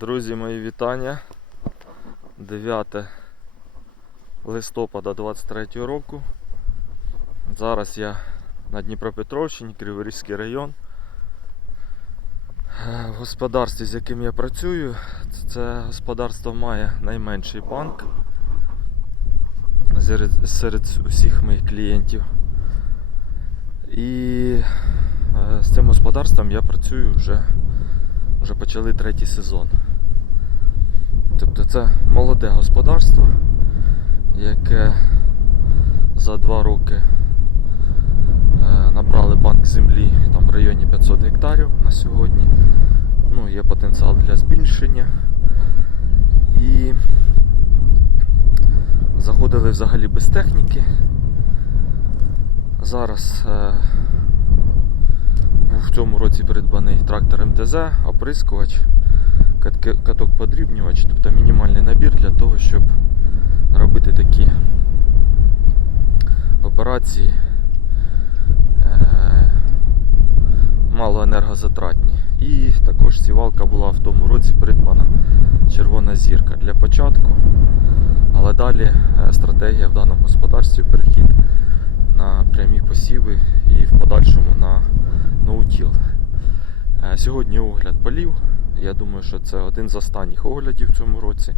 Друзі, мої вітання. 9 листопада 23 року. Зараз я на Дніпропетровщині, Криворізький район. В господарстві, з яким я працюю, це господарство має найменший банк серед, серед усіх моїх клієнтів. І е, з цим господарством я працюю вже вже почали третій сезон. Тобто це молоде господарство, яке за два роки е, набрали банк землі там в районі 500 гектарів на сьогодні. Ну, є потенціал для збільшення. І заходили взагалі без техніки. Зараз е, в цьому році придбаний трактор МТЗ, оприскувач, каток подрібнювач, тобто мінімальний набір для того, щоб робити такі операції е, малоенергозатратні. І також сівалка була в тому році придбана червона зірка для початку. Але далі е, стратегія в даному господарстві перехід на прямі посіви і в подальшому на Сьогодні огляд полів. Я думаю, що це один з останніх оглядів в цьому році.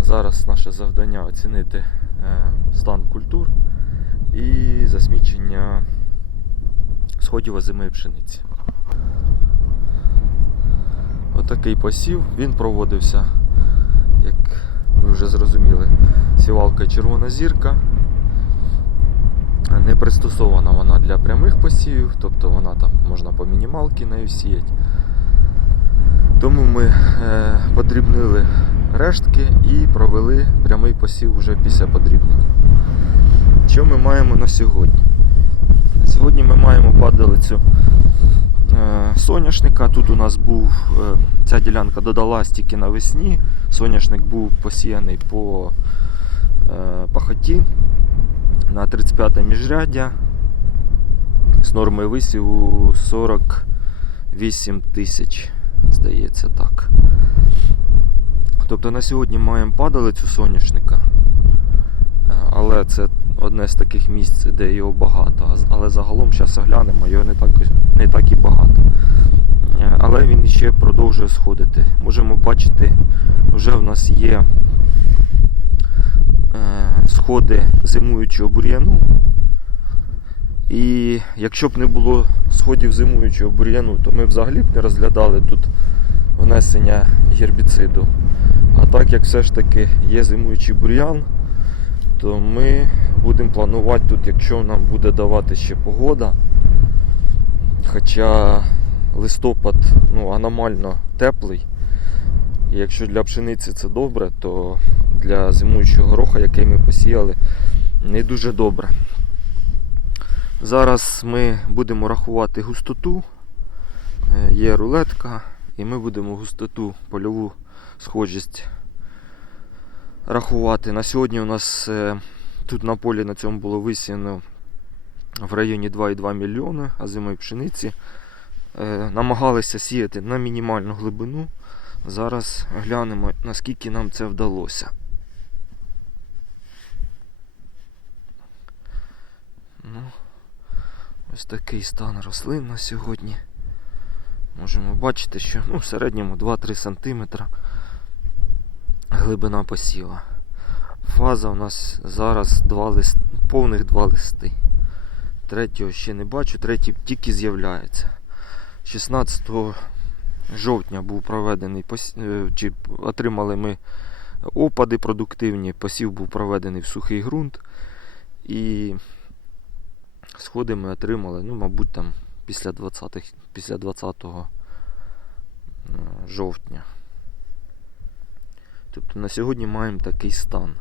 Зараз наше завдання оцінити е, стан культур і засмічення сходів озимої пшениці. Отакий посів. Він проводився, як ви вже зрозуміли, сівалка червона зірка. Не пристосована вона для прямих посівів, тобто вона там можна по мінімалки нею сіяти. Тому ми е, подрібнили рештки і провели прямий посів вже після подрібнення. Що ми маємо на сьогодні? Сьогодні ми маємо падалицю е, соняшника. Тут у нас був е, ця ділянка додалась тільки навесні. Соняшник був посіяний по е, пахоті на 35 міжряддя з нормою висіву 48 тисяч, здається так. Тобто на сьогодні маємо падалицю соняшника, Е, але це одне з таких місць, де його багато. Але загалом зараз оглянемо, його не так, не так і багато. Е, Але він ще продовжує сходити. Можемо бачити, вже в нас є сходи зимуючого бур'яну. І якщо б не було сходів зимуючого бур'яну, то ми взагалі б не розглядали тут внесення гербіциду. А так як все ж таки є зимуючий бур'ян, то ми будемо планувати тут, якщо нам буде давати ще погода. Хоча листопад ну, аномально теплий. І якщо для пшениці це добре, то для зимуючого гороха, який ми посіяли, не дуже добре. Зараз ми будемо рахувати густоту. Е, Є рулетка, і ми будемо густоту польову схожість рахувати. На сьогодні у нас е, тут на полі на цьому було висіяно в районі 2,2 мільйони озимої пшениці. Е, Намагалися сіяти на мінімальну глибину. Зараз глянемо, наскільки нам це вдалося. Ну, ось такий стан рослин на сьогодні. Можемо бачити, що ну, в середньому 2-3 см глибина посіва. Фаза у нас зараз два лист, повних два листи. Третього ще не бачу, третій тільки з'являється. 16 жовтня був проведений е, чи отримали ми опади продуктивні, посів був проведений в сухий ґрунт. І сходи ми отримали, ну, мабуть, там після 20, після 20 е, жовтня. Тобто на сьогодні маємо такий стан.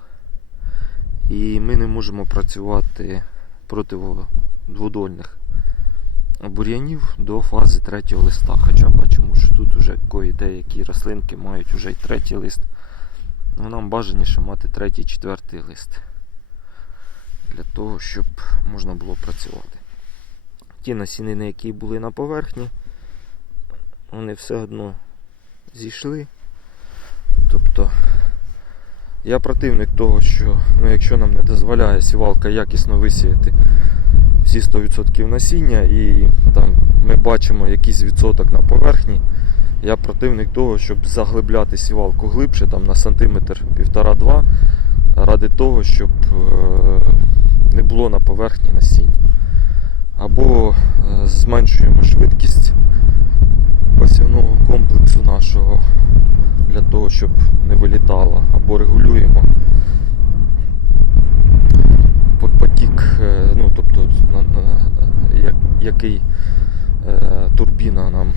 І ми не можемо працювати проти дводольних бур'янів до фази третього листа. Хоча бачимо, що тут вже деякі рослинки мають вже й третій лист. Ну, нам бажаніше мати третій, четвертий лист. Для того, щоб можна було працювати. Ті насінини, які були на поверхні, вони все одно зійшли. Я противник того, що ну, якщо нам не дозволяє сівалка якісно висіяти всі 100% насіння і там ми бачимо якийсь відсоток на поверхні, я противник того, щоб заглибляти сівалку глибше, там на сантиметр півтора-два, ради того, щоб е, не було на поверхні насіння. Або е, зменшуємо швидкість посівного комплексу нашого для того, щоб не вилітало, або регулюємо потік, е, ну тобто який е, турбіна нам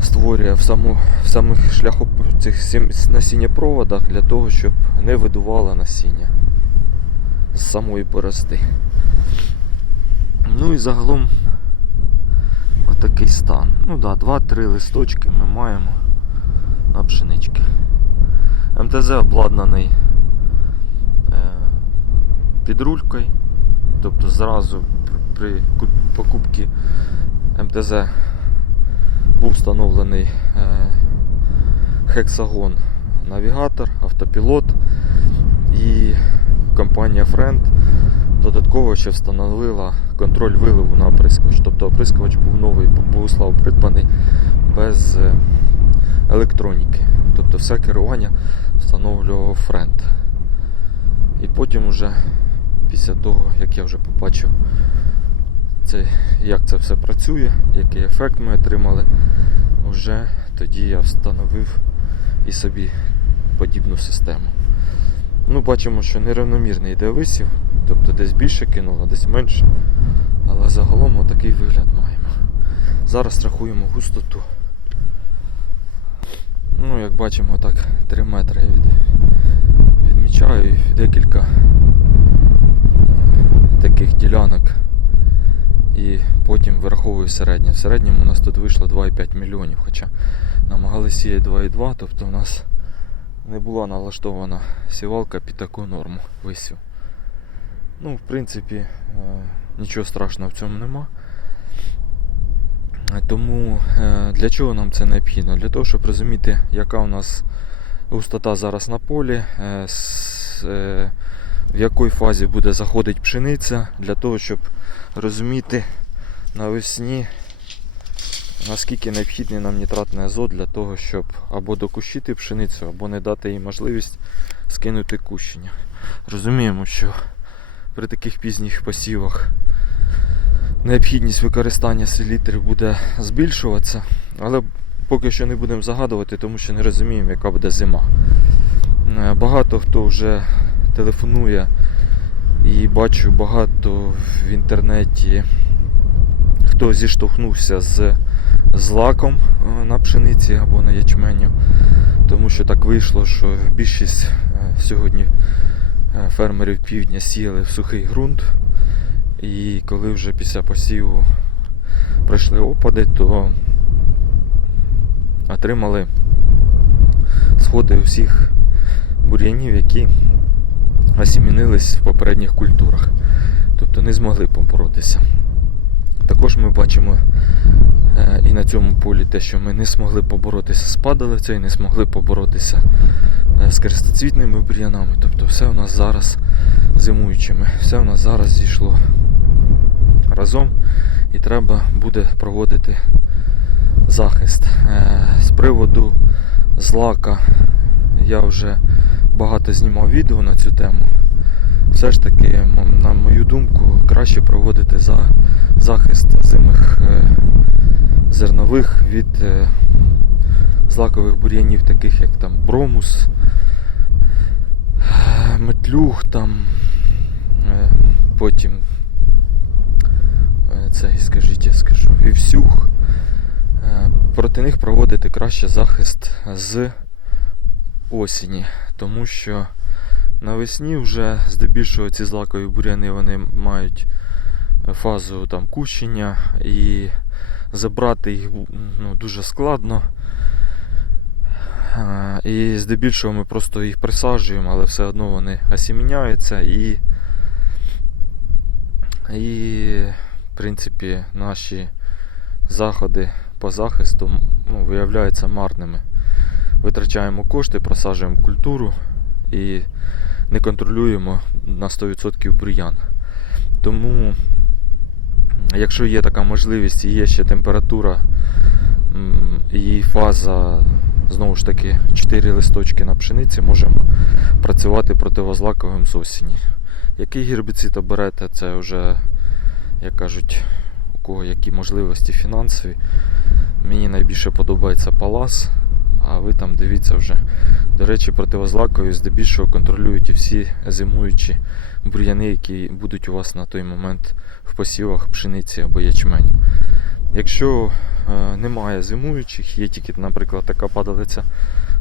створює в, саму, в самих шляху цих насіннєпроводах для того, щоб не видувало насіння з самої борозди. Ну і загалом отакий стан. Ну так, да, 2-3 листочки ми маємо на пшенички. МТЗ обладнаний підрулькою, тобто зразу при покупці МТЗ був встановлений е, хексагон навігатор, автопілот і компанія Friend додатково ще встановила контроль виливу на оприскувач. Тобто оприскувач був новий, Богуслав придбаний без е, електроніки. Тобто все керування встановлював Friend. І потім вже після того, як я вже побачив, це, як це все працює, який ефект ми отримали, вже тоді я встановив і собі подібну систему. Ну, бачимо, що нерівномірний йде висів, тобто десь більше кинуло, десь менше. Але загалом отакий вигляд маємо. Зараз рахуємо густоту. Ну, як бачимо, так 3 метри я від, відмічаю і декілька таких ділянок. І потім вираховую середнє. В середньому у нас тут вийшло 2,5 мільйонів, хоча намагалися сіяти 2,2, тобто у нас не була налаштована сівалка під таку норму висів. Ну, в принципі, е, нічого страшного в цьому нема. Тому е, для чого нам це необхідно? Для того, щоб розуміти, яка у нас густота зараз на полі, е, в якій фазі буде заходити пшениця, для того, щоб розуміти навесні, наскільки необхідний нам нітратний азот для того, щоб або докущити пшеницю, або не дати їй можливість скинути кущення. Розуміємо, що при таких пізніх посівах необхідність використання селітри буде збільшуватися, але поки що не будемо загадувати, тому що не розуміємо, яка буде зима. Е, Багато хто вже телефонує і бачу багато в інтернеті, хто зіштовхнувся з злаком е, на пшениці або на ячменю, тому що так вийшло, що більшість е, сьогодні е, фермерів півдня сіяли в сухий ґрунт. І коли вже після посіву пройшли опади, то отримали сходи усіх бур'янів, які осімінились в попередніх культурах. Тобто не змогли поборотися. Також ми бачимо е, і на цьому полі те, що ми не змогли поборотися з падалицею, не змогли поборотися е, з крестоцвітними бур'янами. Тобто все у нас зараз зимуючими, все у нас зараз зійшло разом і треба буде проводити захист. Е, З приводу злака я вже багато знімав відео на цю тему. Все ж таки, на мою думку, краще проводити за захист зимих е, зернових від е, злакових бур'янів, таких як там бромус, е, метлюг, там, потім цей, скажіть, я скажу, вівсюг. Е, Проти них проводити краще захист з осені, тому що навесні вже здебільшого ці злакові буряни вони мають фазу там кущення і забрати їх ну, дуже складно. Е, І здебільшого ми просто їх присаджуємо, але все одно вони осіміняються і, і в принципі наші заходи по захисту ну, виявляються марними. Витрачаємо кошти, просаджуємо культуру і не контролюємо на 100% бур'ян. Тому, якщо є така можливість і є ще температура і фаза, знову ж таки, 4 листочки на пшениці, можемо працювати противозлаковим з осені. Який гербіцид оберете, це вже, як кажуть, у кого які можливості фінансові. Мені найбільше подобається палас, а ви там дивіться вже. До речі, противозлакові здебільшого контролюють і всі зимуючі бур'яни, які будуть у вас на той момент в посівах пшениці або ячменю. Якщо е, немає зимуючих, є тільки, наприклад, така падалиця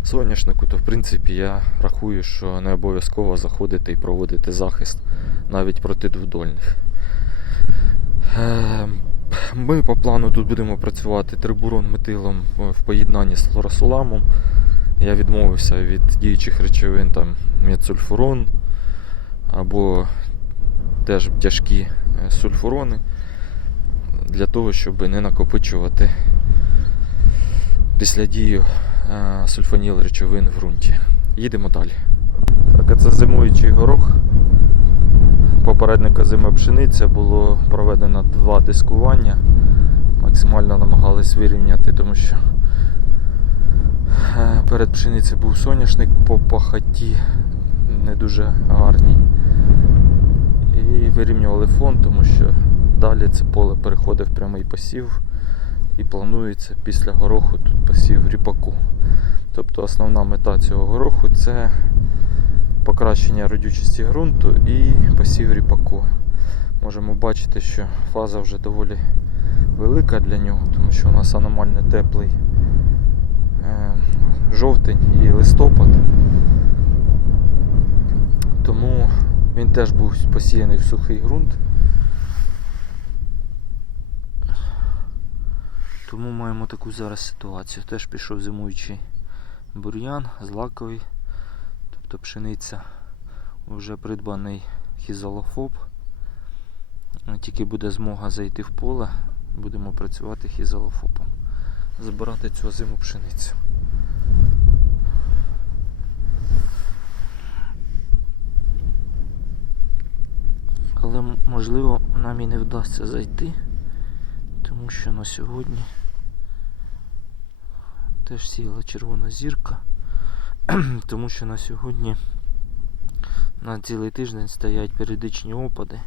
соняшнику, то в принципі я рахую, що не обов'язково заходити і проводити захист навіть проти дводольних. Е, Ми по плану тут будемо працювати трибурон метилом в поєднанні з хлоросоламом. Я відмовився від діючих речовин там мецульфурон або теж тяжкі е, сульфурони для того, щоб не накопичувати після дію е, сульфаніл речовин в ґрунті. Їдемо далі. Так, а це зимуючий горох. Попередника зима пшениця було проведено два дискування. Максимально намагались вирівняти, тому що е, перед пшеницею був соняшник по пахоті не дуже гарній. І вирівнювали фон, тому що далі це поле переходить в прямий посів і планується після гороху тут посів ріпаку. Тобто основна мета цього гороху це покращення родючості ґрунту і посів ріпаку. Можемо бачити, що фаза вже доволі велика для нього, тому що у нас аномально теплий е, жовтень і листопад. Тому він теж був посіяний в сухий ґрунт. Тому маємо таку зараз ситуацію. Теж пішов зимуючий бур'ян, злаковий, тобто пшениця, вже придбаний хізалофоб. Тільки буде змога зайти в поле, будемо працювати хізалофобом. Збирати цю зиму пшеницю. Але можливо нам і не вдасться зайти, тому що на сьогодні теж сіяла червона зірка, тому що на сьогодні на цілий тиждень стоять періодичні опади.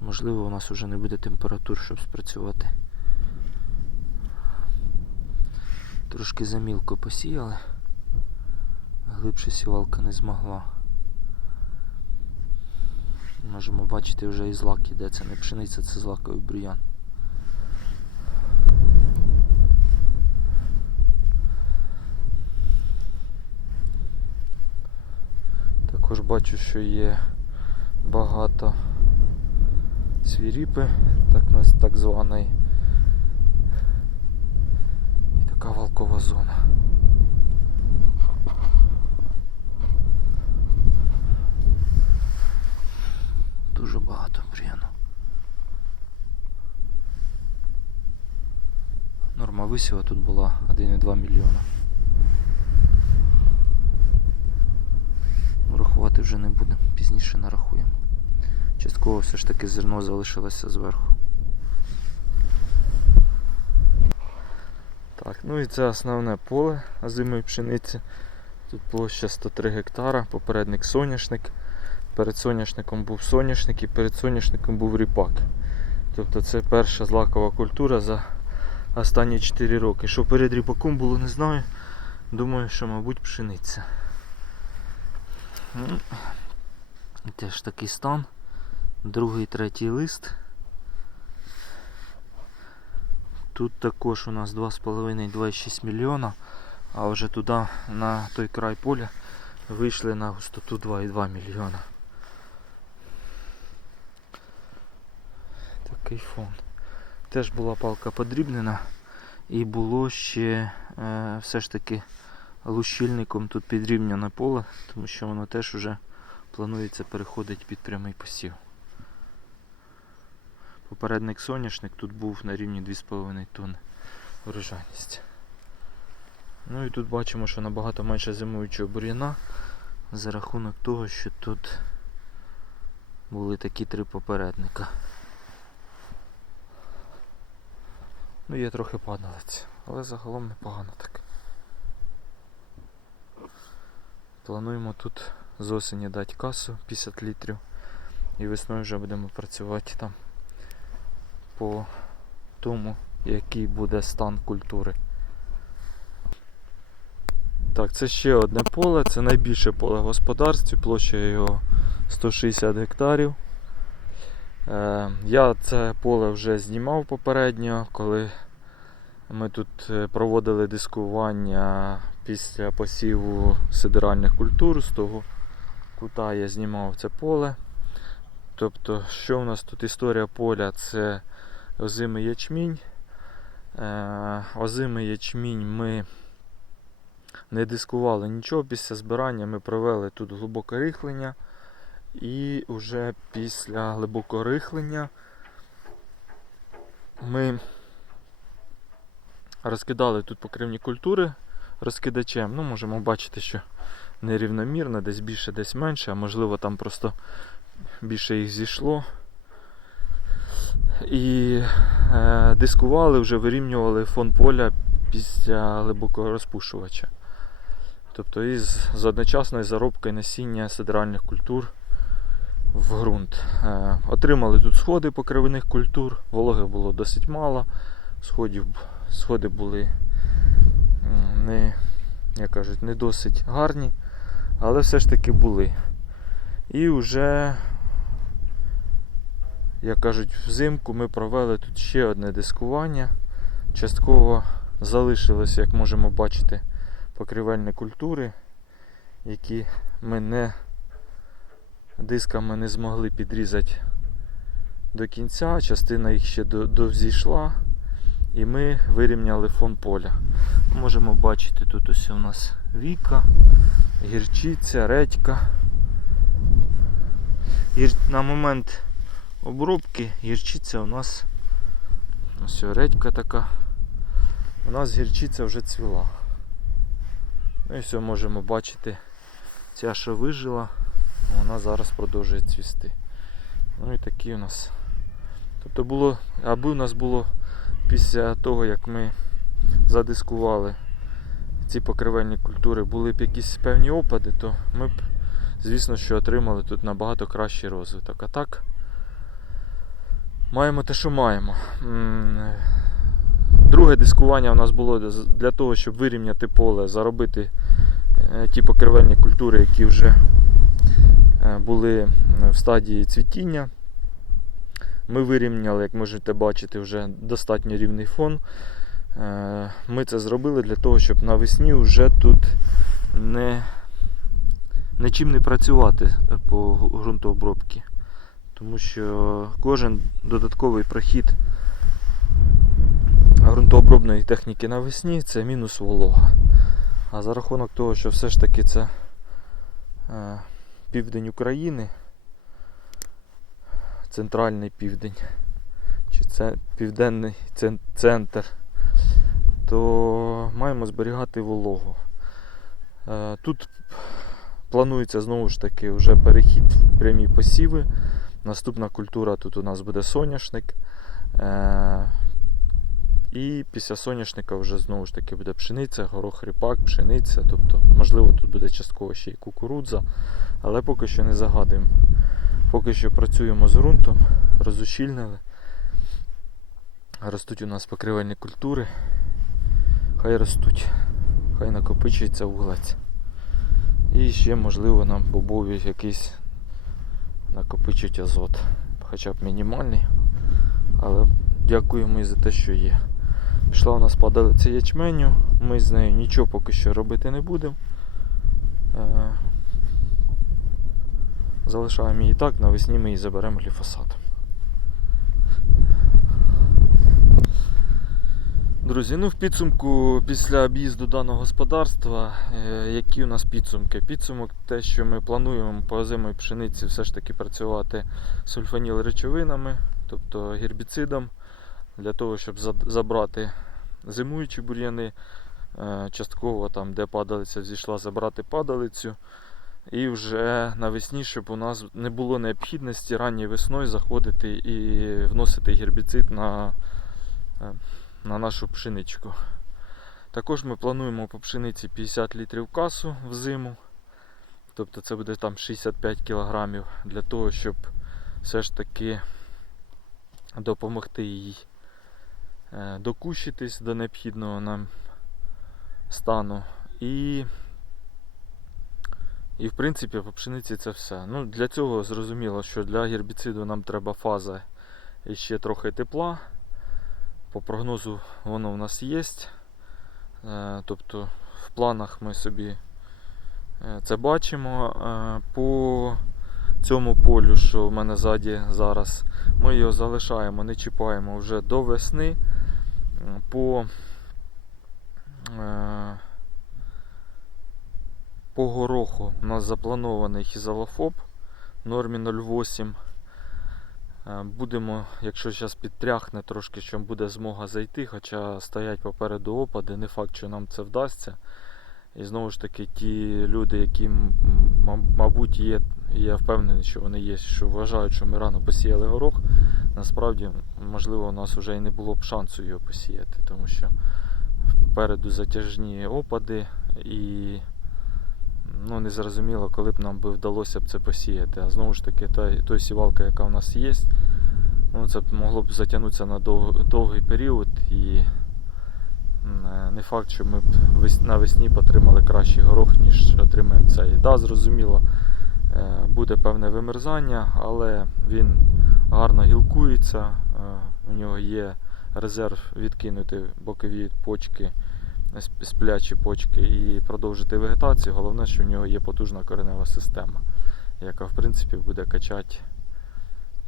І можливо у нас вже не буде температур, щоб спрацювати. Трошки замілко посіяли, глибше сівалка не змогла. Можемо бачити вже і злак іде, це не пшениця, це злаковий бур'ян. Також бачу, що є багато свіріпи, так, так званої. І така валкова зона. Дуже багато бур'яну. Норма висіва тут була 1,2 мільйона. Рахувати вже не будемо, пізніше нарахуємо. Частково все ж таки зерно залишилося зверху. Так, ну і це основне поле озимої пшениці. Тут площа 103 гектара, попередник соняшник. Перед соняшником був соняшник і перед соняшником був ріпак. Тобто це перша злакова культура за останні 4 роки. Що перед ріпаком було, не знаю. Думаю, що, мабуть, пшениця. Теж такий стан. Другий, третій лист. Тут також у нас 2,5-2,6 мільйона, а вже туди на той край поля вийшли на густоту 2,2 мільйона. Такий фон. Теж була палка подрібнена і було ще е, все ж таки лущильником тут підрівняне поле, тому що воно теж вже планується переходить під прямий посів. Попередник соняшник тут був на рівні 2,5 тонни врожайність. Ну і тут бачимо, що набагато менше зимуючого бур'яна за рахунок того, що тут були такі три попередника. Ну є трохи падалиць, але загалом непогано так. Плануємо тут з осені дати касу 50 літрів і весною вже будемо працювати там по тому, який буде стан культури. Так, це ще одне поле, це найбільше поле господарстві, площа його 160 гектарів. Е, я це поле вже знімав попередньо, коли ми тут е, проводили дискування після посіву сидеральних культур. З того кута я знімав це поле. Тобто, що у нас тут історія поля? Це озимий ячмінь. Е, озимий ячмінь ми не дискували нічого після збирання. Ми провели тут глибоке рихлення. І вже після глибокого рихлення ми розкидали тут покривні культури розкидачем. Ну, можемо бачити, що нерівномірно, десь більше, десь менше, а можливо там просто більше їх зійшло. І е, дискували, вже вирівнювали фон поля після глибокого розпушувача. Тобто із з одночасної заробки насіння сидральних культур в ґрунт. Е, отримали тут сходи покривних культур, вологи було досить мало, сходів, сходи були не, як кажуть, не досить гарні, але все ж таки були. І вже, як кажуть, взимку ми провели тут ще одне дискування. Частково залишилось, як можемо бачити, покривельні культури, які ми не дисками не змогли підрізати до кінця, частина їх ще до- довзійшла, і ми вирівняли фон поля. Можемо бачити, тут ось у нас віка, гірчиця, редька. На момент обробки гірчиця у нас ось редька така. У нас гірчиця вже цвіла. Ну і все можемо бачити, ця, що вижила, вона зараз продовжує цвісти. Ну і такі у нас. Тобто було, аби у нас було після того, як ми задискували ці покривельні культури, були б якісь певні опади, то ми б, звісно, що отримали тут набагато кращий розвиток. А так маємо те, що маємо. Друге дискування у нас було для того, щоб вирівняти поле, заробити е, ті покривельні культури, які вже е, були в стадії цвітіння. Ми вирівняли, як можете бачити, вже достатньо рівний фон. Е, Ми це зробили для того, щоб навесні вже тут не, нічим не працювати по ґрунтообробці. Тому що кожен додатковий прохід ґрунтообробної техніки навесні це мінус волога. А за рахунок того, що все ж таки це е, південь України, центральний південь, чи це південний центр, то маємо зберігати вологу. Е, Тут планується знову ж таки вже перехід в прямі посіви. Наступна культура тут у нас буде соняшник. Е, І після соняшника вже знову ж таки буде пшениця, горох ріпак, пшениця. Тобто, можливо, тут буде частково ще й кукурудза, але поки що не загадуємо. Поки що працюємо з ґрунтом, розущільнили. Ростуть у нас покривельні культури. Хай ростуть, хай накопичується вуглець. І ще, можливо, нам бобові якийсь накопичить азот. Хоча б мінімальний. Але дякуємо і за те, що є. Пішла у нас падалиця ячменю, ми з нею нічого поки що робити не будемо. Залишаємо її так, навесні ми її заберемо гліфосатом. Друзі, ну в підсумку після об'їзду даного господарства, е, які у нас підсумки? Підсумок те, що ми плануємо по озимої пшениці все ж таки працювати сульфаніл речовинами, тобто гербіцидом, для того, щоб забрати зимуючі бур'яни. е, частково там, де падалиця зійшла, забрати падалицю. І вже навесні, щоб у нас не було необхідності ранньою весною заходити і вносити гербіцид на, е, на нашу пшеничку. Також ми плануємо по пшениці 50 літрів касу в зиму. Тобто це буде там 65 кілограмів для того, щоб все ж таки допомогти їй е, докущитись до необхідного нам стану. І, і в принципі по пшениці це все. Ну, для цього зрозуміло, що для гербіциду нам треба фаза і ще трохи тепла. По прогнозу воно в нас є. Е, Тобто в планах ми собі е, це бачимо. Е, По цьому полю, що в мене ззаді зараз, ми його залишаємо, не чіпаємо вже до весни. По, по гороху у нас запланований хізалофоб нормі 0,8. Е, Будемо, якщо зараз підтряхне трошки, що буде змога зайти, хоча стоять попереду опади, не факт, що нам це вдасться. І знову ж таки, ті люди, які, мабуть, є, я впевнений, що вони є, що вважають, що ми рано посіяли горох, насправді, можливо, у нас вже і не було б шансу його посіяти, тому що попереду затяжні опади і ну, не зрозуміло, коли б нам би вдалося б це посіяти. А знову ж таки, та, той сівалка, яка в нас є, ну, це могло б затягнутися на дов, довгий період і е, не факт, що ми б навесні отримали кращий горох, ніж отримаємо цей. Так, да, зрозуміло, е, буде певне вимерзання, але він гарно гілкується, е, у нього є резерв відкинути бокові почки, сплячі почки і продовжити вегетацію. Головне, що в нього є потужна коренева система, яка в принципі буде качати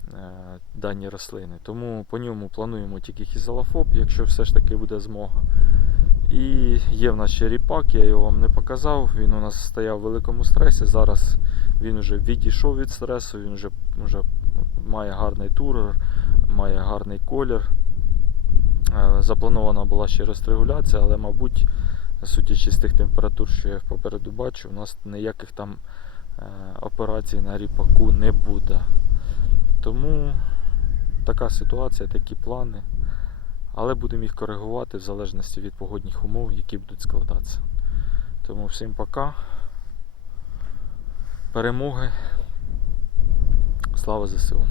е, дані рослини. Тому по ньому плануємо тільки хізалофоб, якщо все ж таки буде змога. І є в нас ще ріпак, я його вам не показав. Він у нас стояв в великому стресі. Зараз він вже відійшов від стресу, він вже, вже має гарний турер, має гарний колір. Е, Запланована була ще рестрегуляція, але, мабуть, судячи з тих температур, що я попереду бачу, у нас ніяких там е, операцій на ріпаку не буде. Тому така ситуація, такі плани. Але будемо їх коригувати в залежності від погодних умов, які будуть складатися. Тому всім пока. Перемоги. Слава ЗСУ.